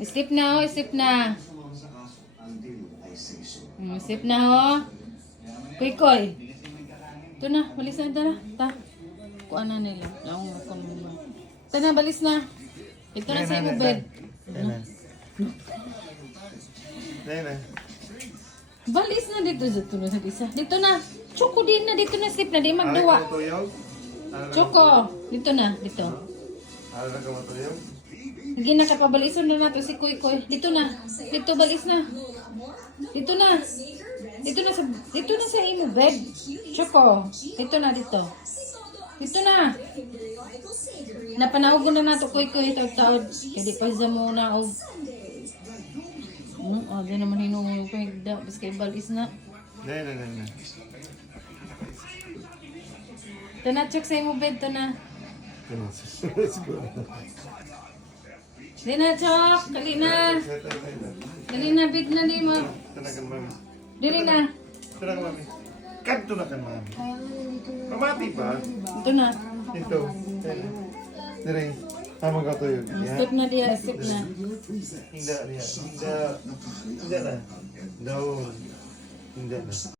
Sleep na ho, sleep na. Sleep na ho. Koy, koy. Ito na, balis na, ito na. Ta. Kuha na nila. Laong ako naman. Ito na, balis na. Ito na sa iyo bed. Balis na dito, dito na sa isa. Dito na. Choco din na, dito na sleep na. Di magduwa. Choco, dito na, dito. Hindi na kapabalison na nato si Koy Koy. Dito na. Dito balis na. Dito na. Dito na sa imo bed. Choco. Dito na dito. Dito na. Napanawag na nato Koy Koy taod-taod. Kaya di pa sa muna og. Di naman hinungo ko higda. Bis kay balis na. Na. Ito na, Chok, sa imo bed. Ito na. Dali na, Chok. Dali na. Dali na, bed na, di mo. Dali na. Kanto na kan mami. Mamati pa. Ito na. Ito. Dire. Tama ka to yun. Stop na diya, stop na. Hindi na. Hindi na. Hindi na.